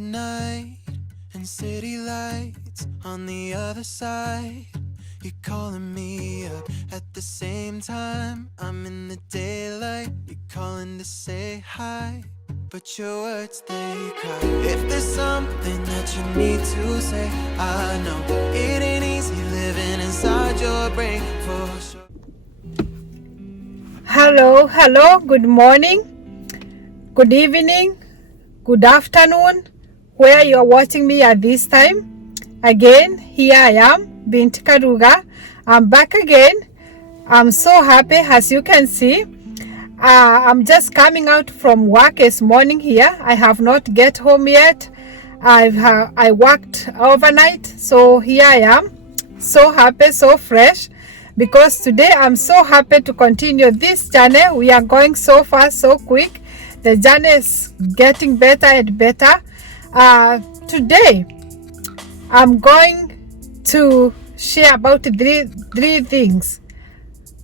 midnight and city lights on the other side. You're calling me up at the same time. I'm in the daylight. You're calling to say hi, but your words, they cry. If there's something that you need to say, I know it ain't easy living inside your brain for sure. Hello, good morning, good evening, good afternoon, where you are watching me at this time. Again, here I am, Binti Karuga. I'm back again. I'm so happy, as you can see. I'm just coming out from work this morning here. I have not get home yet. I worked overnight, so here I am, so happy, so fresh, because today I'm so happy to continue this journey. We are going so fast, so quick. The journey is getting better and better. Today I'm going to share about three things.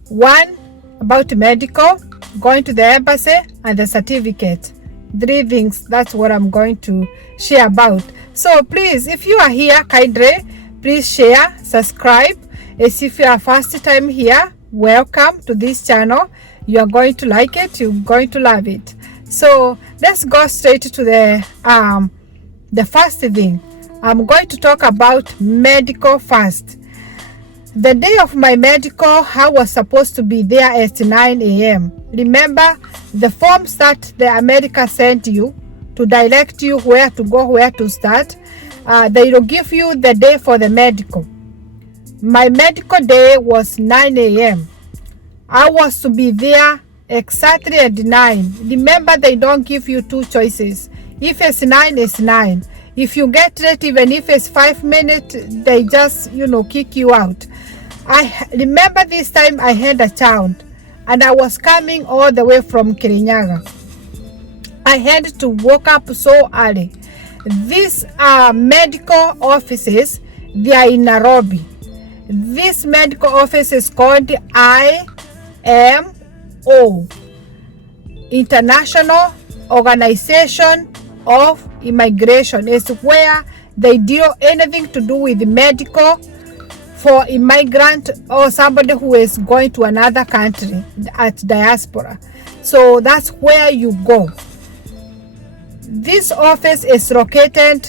One, about medical, going to the embassy, and the certificate. Three things, that's what I'm going to share about. So please, if you are here, kindly please share, subscribe. As if you are first time here, welcome to this channel. You are going to like it, you're going to love it. So let's go straight to the first thing. I'm going to talk about medical first. The day of my medical, I was supposed to be there at 9 a.m. Remember the forms that the America sent you to direct you where to go, where to start. They will give you the day for the medical. My medical day was 9 a.m. I was to be there exactly at 9. Remember, they don't give you two choices. If it's 9, it's 9. If you get late, even if it's 5 minutes, they just, kick you out. I remember this time I had a child and I was coming all the way from Kirinyaga. I had to wake up so early. These medical offices, they are in Nairobi. This medical office is called IMO, International Organization of Immigration. It's where they deal anything to do with medical for immigrant or somebody who is going to another country at diaspora. So that's where you go. This office is located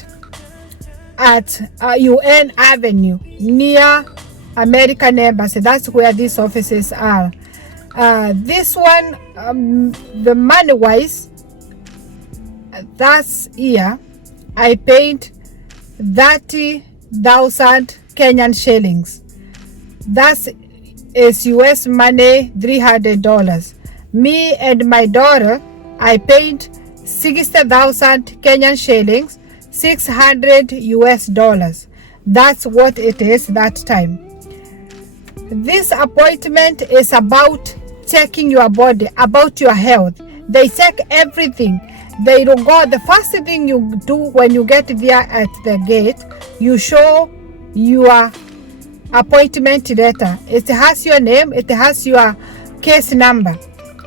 at UN Avenue near American Embassy. That's where these offices are. This one, the money wise, that's here I paid 30,000 Kenyan shillings. That is US money, $300. Me and my daughter, I paid 60,000 Kenyan shillings, $600 US. That's what it is that time. This appointment is about checking your body, about your health. They check everything. They don't go. The first thing you do when you get there at the gate, you show your appointment letter. It has your name, it has your case number.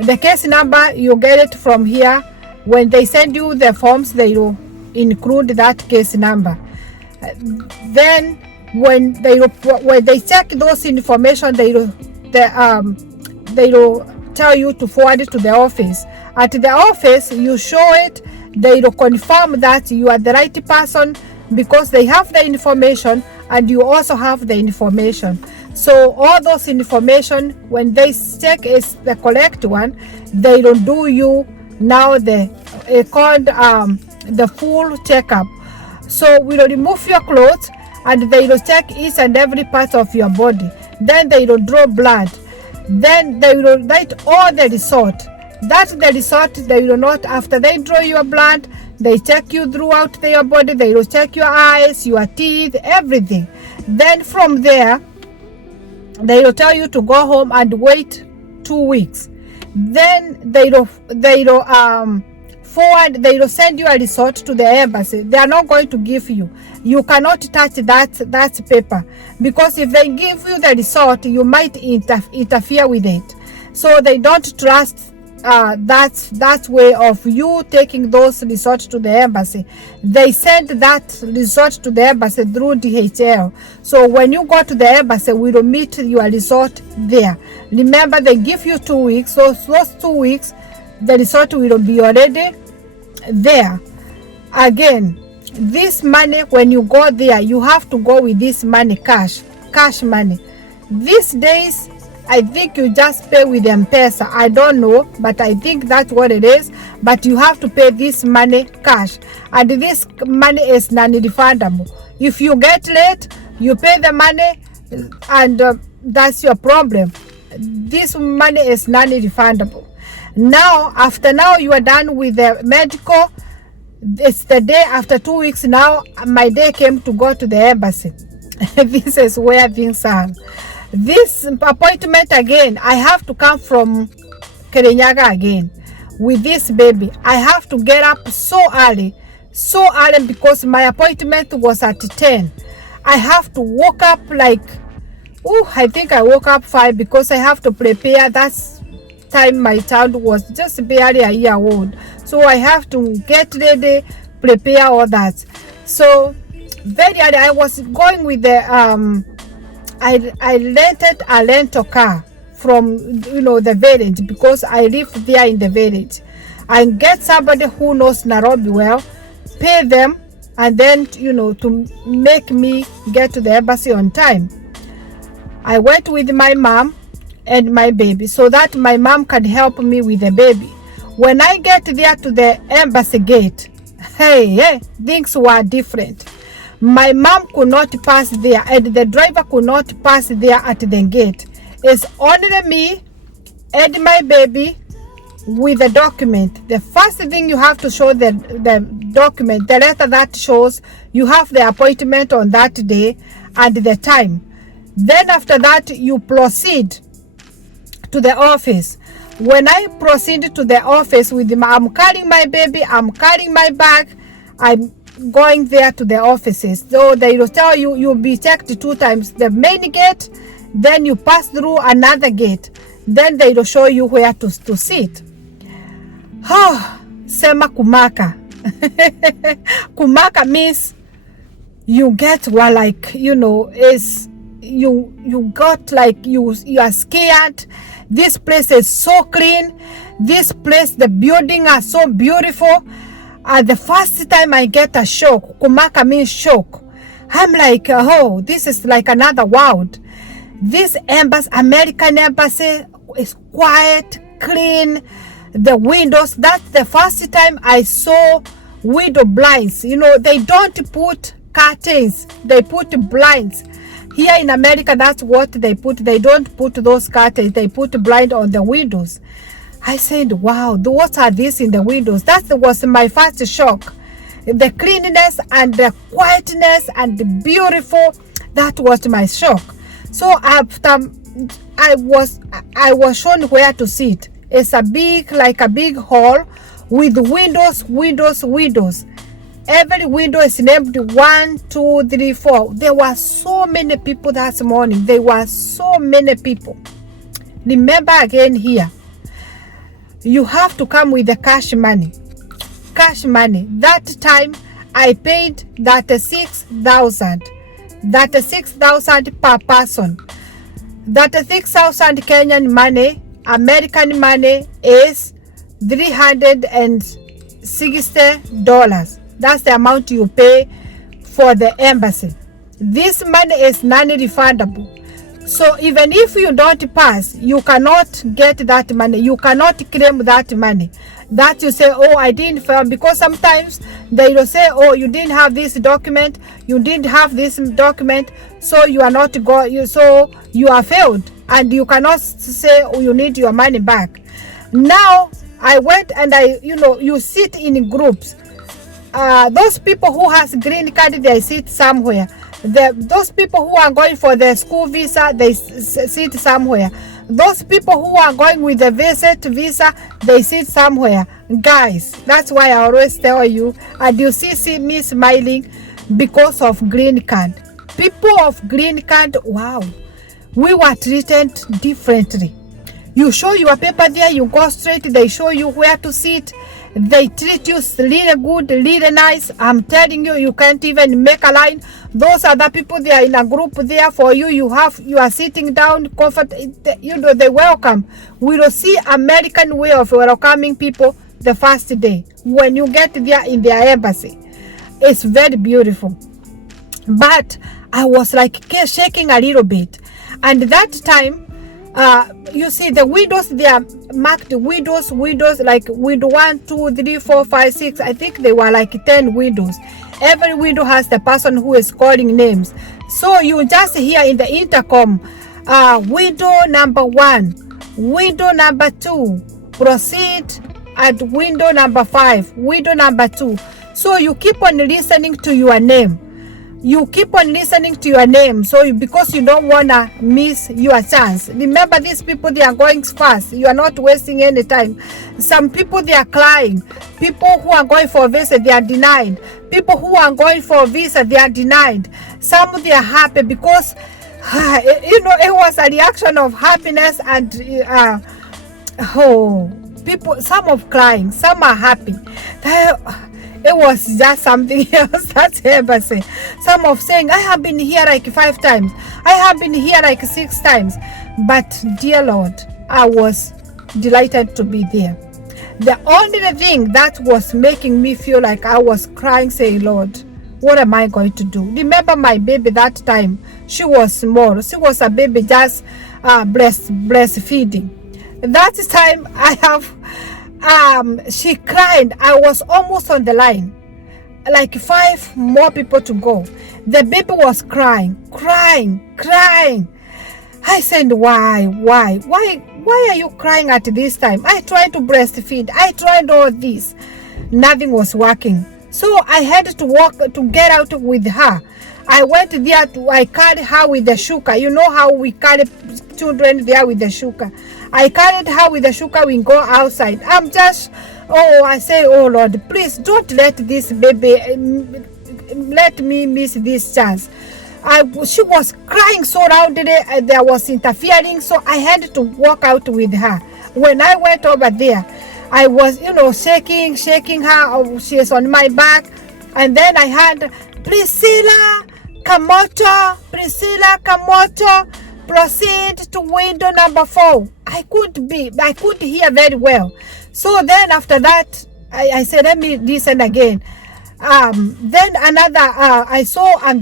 The case number, you get it from here. When they send you the forms, they will include that case number. Then when they check those information, they will tell you to forward it to the office. At the office, you show it. They will confirm that you are the right person because they have the information and you also have the information. So all those information, when they check is the correct one, they will do you now the full checkup. So we will remove your clothes and they will check each and every part of your body. Then they will draw blood. Then they will write all the result. That's the result. They will not, after they draw your blood, they check you throughout your body. They will check your eyes, your teeth, everything. Then from there, they will tell you to go home and wait 2 weeks. Then they will send you a result to the embassy. They are not going to give you. You cannot touch that paper, because if they give you the result, you might interfere with it. So they don't trust that's way of you taking those results to the embassy. They send that result to the embassy through DHL. So when you go to the embassy, we will meet your result there. Remember, they give you 2 weeks. So those 2 weeks, the result will be already there. Again, this money, when you go there, you have to go with this money, cash money. These days, I think you just pay with M-Pesa. I don't know, but I think that's what it is. But you have to pay this money cash. And this money is non-refundable. If you get late, you pay the money and that's your problem. This money is non-refundable. Now, after now you are done with the medical, it's the day after 2 weeks now, my day came to go to the embassy. This is where things are. This appointment again, I have to come from Kirinyaga again with this baby. I have to get up so early because my appointment was at 10. I have to wake up like, I think I woke up 5 because I have to prepare. That's time my child was just barely a year old. So I have to get ready, prepare all that. So very early, I was going with the I rented a rental car from the village because I live there in the village. I get somebody who knows Nairobi well, pay them, and then to make me get to the embassy on time. I went with my mom and my baby so that my mom can help me with the baby. When I get there to the embassy gate, hey, things were different. My mom could not pass there and the driver could not pass there at the gate. It's only me and my baby with the document. The first thing you have to show the document, the letter that shows you have the appointment on that day and the time. Then after that, you proceed to the office. When I proceed to the office with I'm carrying my baby, I'm carrying my bag, I'm going there to the offices. So they will tell you you'll be checked 2 times. The main gate, then you pass through another gate. Then they will show you where to sit. Sema kumaka. Kumaka means you get is you got like you are scared. This place is so clean. This place, the building are so beautiful. The first time I get a shock, kumaka means shock. I'm like, this is like another world. This embassy, American embassy, is quiet, clean. The windows, that's the first time I saw window blinds. They don't put curtains, they put blinds. Here in America, that's what they put. They don't put those curtains, they put blind on the windows. I said, wow, what are these in the windows? That was my first shock. The cleanliness and the quietness and the beautiful, that was my shock. So after I was shown where to sit. It's a big hall with windows. Every window is named 1, 2, 3, 4. There were so many people that morning. There were so many people. Remember again here, you have to come with the cash money. That time I paid 36,000 per person. 36,000 Kenyan money, American money is $360. That's the amount you pay for the embassy. This money is non-refundable. So even if you don't pass, you cannot get that money. You cannot claim that money. That you say, I didn't fail, because sometimes they will say, you didn't have this document, so you are not so you are failed, and you cannot say you need your money back. Now I went and you sit in groups. Those people who has green card, they sit somewhere. Those people who are going for the school visa, they sit somewhere. Those people who are going with the visit visa, they sit somewhere. Guys, that's why I always tell you, and you see me smiling because of green card. People of green card, wow, we were treated differently. You show your paper there, you go straight, they show you where to sit. They treat you really good, really nice. I'm telling you, you can't even make a line. Those other people, they are in a group there for you. You are sitting down, comfort. They welcome. We will see American way of welcoming people the first day when you get there in their embassy. It's very beautiful. But I was like shaking a little bit, and that time, you see the windows, they are marked windows, like window 1, 2, 3, 4, 5, 6. I think they were like 10 windows. Every window has the person who is calling names. So you just hear in the intercom, window number 1, window number 2, proceed at window number 5, window number 2. So you keep on listening to your name. So because you don't want to miss your chance. Remember, these people, they are going fast. You are not wasting any time. Some people, they are crying. People who are going for visa, they are denied. People who are going for visa, they are denied. Some, they are happy because it was a reaction of happiness and people, some of crying, some are happy. It was just something else. That's embassy. Some of saying, I have been here like 5 times. I have been here like 6 times. But dear Lord, I was delighted to be there. The only thing that was making me feel like I was crying, saying, Lord, what am I going to do? Remember my baby that time, she was small. She was a baby just breastfeeding. That time I have she cried. I was almost on the line, like 5 more people to go. The baby was crying. I said, why are you crying at this time? I tried to breastfeed, I tried all this, nothing was working. So I had to get out with her. I went there I carried her with the shuka. You know how we carry children there with the shuka. I carried her with the shuka. We go outside. I say, oh Lord, please don't let this baby, let me miss this chance. She was crying so loudly, there was interfering, so I had to walk out with her. When I went over there, I was, shaking her. She is on my back, and then I had Priscilla Kamoto, proceed to window number 4. I could hear very well. So then after that, I said, let me listen again. Then I saw a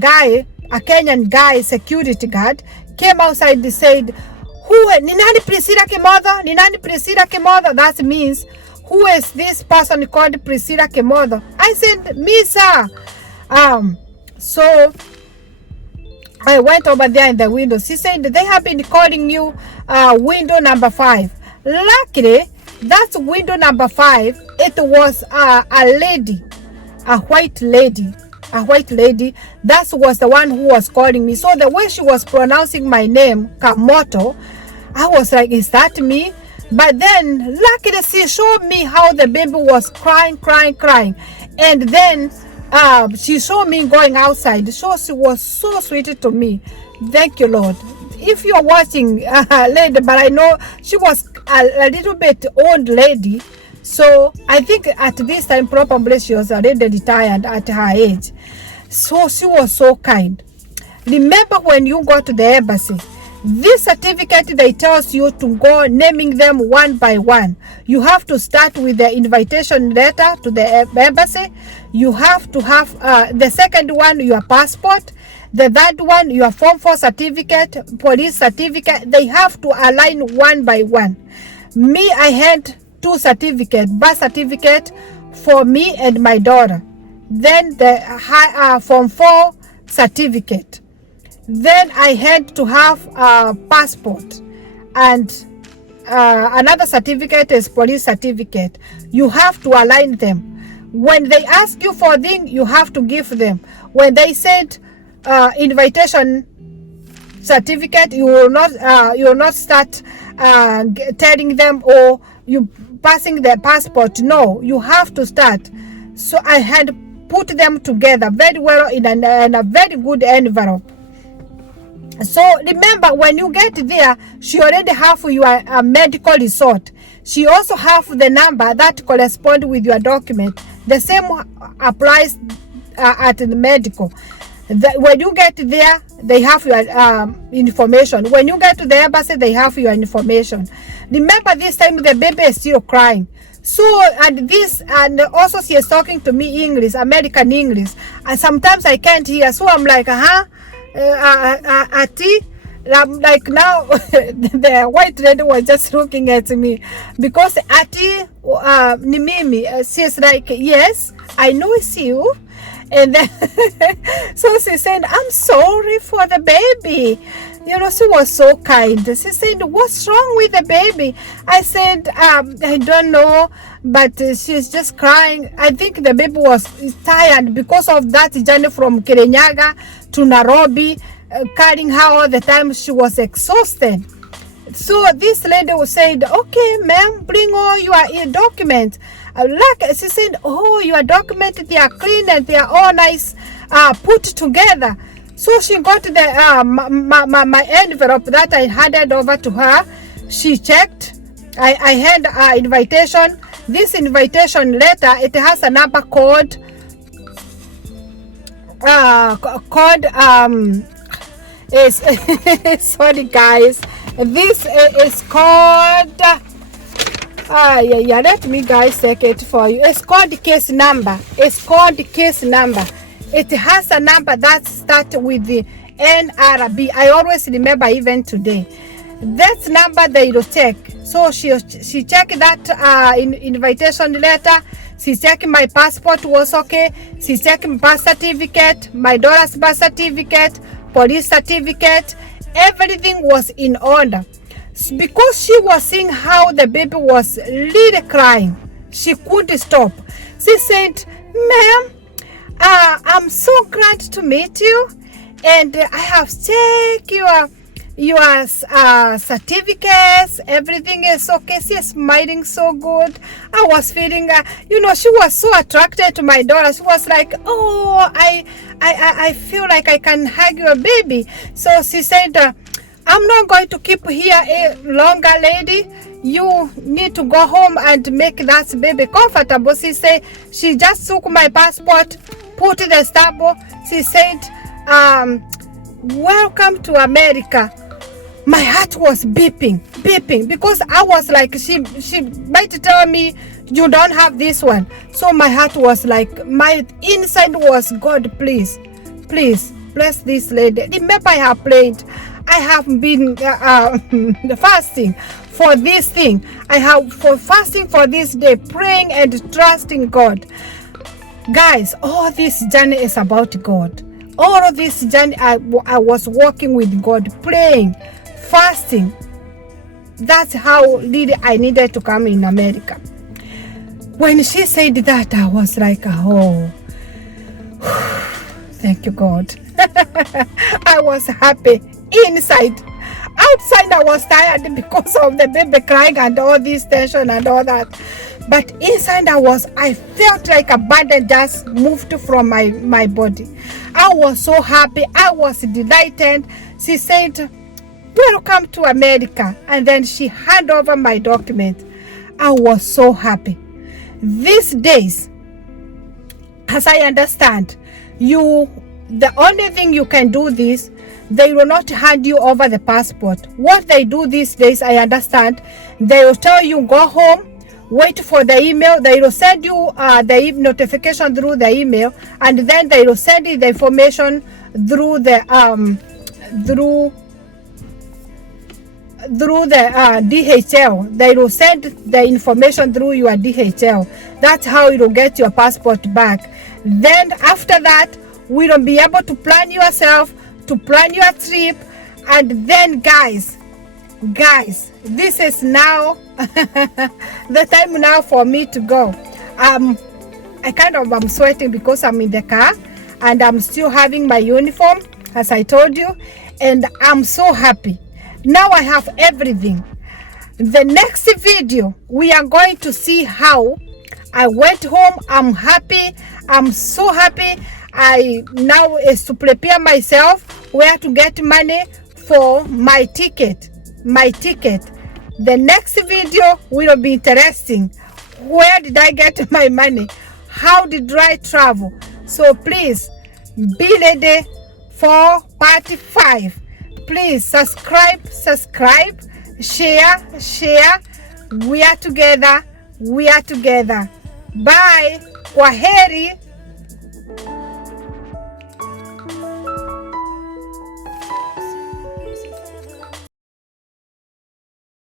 Kenyan guy, security guard, came outside and said, ni nani Priscilla Kemodo? That means, who is this person called Priscilla Kemodo? I said, me, sir. So I went over there in the window. She said, they have been calling you window number 5. Luckily, that's window number 5. It was a lady, a white lady. That was the one who was calling me. So the way she was pronouncing my name, Kamoto, I was like, is that me? But then, luckily, she showed me how the baby was crying. And then she saw me going outside. So she was so sweet to me. Thank you, Lord. If you're watching, lady, but I know she was a little bit old lady. So I think at this time, probably she was already retired at her age. So she was so kind. Remember, when you go to the embassy, this certificate, they tells you to go naming them one by one. You have to start with the invitation letter to the embassy. You have to have the second one, your passport. The third one, your Form 4 certificate, police certificate. They have to align one by one. Me, I had 2 certificates, birth certificate for me and my daughter. Then the Form 4 certificate. Then I had to have a passport, and another certificate is police certificate. You have to align them. When they ask you for things, you have to give them. When they said invitation certificate, you will not start telling them, or you passing the passport. No, you have to start. So I had put them together very well in a very good envelope. So remember, when you get there, she already have your medical resort. She also have the number that correspond with your document. The same applies at the medical. When you get there, they have your information. When you get to the embassy, they have your information. Remember, this time the baby is still crying. So, and also she is talking to me English, American English, and sometimes I can't hear. So I'm like, Ati, like now the white lady was just looking at me because Ati Nimimi, she's like, yes, I know it's you. And then so she said, I'm sorry for the baby. You know, she was so kind. She said, what's wrong with the baby? I said, I don't know, but she's just crying. I think the baby was tired because of that journey from Kirinyaga to Nairobi, carrying her all the time. She was exhausted. So this lady said, okay, ma'am, bring all your documents. Like she said, oh, your documents, they are clean and they are all nice, put together. So she got the my envelope that I handed over to her. She checked. I had an invitation. This invitation letter, it has a number code. Is sorry guys. This is called. Yeah. Let me guys check it for you. It's called the case number. It's called the case number. It has a number that starts with the NRB. I always remember even today. That number they will check. So she checked that invitation letter. She checked my passport was okay. She checked my birth certificate, my daughter's birth certificate, police certificate. Everything was in order. Because she was seeing how the baby was really crying, she couldn't stop. She said, ma'am, I'm so glad to meet you, and I have checked your certificates. Everything is okay. She is smiling so good. I was feeling, she was so attracted to my daughter. She was like, oh, I feel like I can hug your baby. So she said, I'm not going to keep here a longer, lady. You need to go home and make that baby comfortable. She said, she just took my passport, put the stamp. She said, welcome to America. My heart was beeping, because I was like, she might tell me you don't have this one. So my heart was like, my inside was, God, please bless this lady. Remember, I have been fasting for this thing. I have fasting for this day, praying and trusting God. Guys, all this journey is about God. All of this journey, I was walking with God, praying, fasting. That's how really I needed to come in America. When she said that, I was like, oh, thank you, God. I was happy. Inside, outside I was tired because of the baby crying and all this tension and all that, but inside I felt like a burden just moved from my body. I was so happy. I was delighted. She said, welcome to America, and then she handed over my document. I was so happy. These days, as I understand, the only thing you can do this, they will not hand you over the passport. What they do these days, I understand, they will tell you go home, wait for the email. They will send you the notification through the email, and then they will send you the information through the DHL. They will send the information through your DHL. That's how you will get your passport back. Then after that, we will be able to plan yourself, to plan your trip. And then guys, this is now the time now for me to go. I'm sweating because I'm in the car and I'm still having my uniform, as I told you, and I'm so happy. Now I have everything. The next video, we are going to see how I went home. I'm happy. I'm so happy. I now is to prepare myself where to get money for my ticket. The next video will be interesting. Where did I get my money? How did I travel? So please be ready for part 5. Please subscribe, share. We are together. Bye. Kwaheri.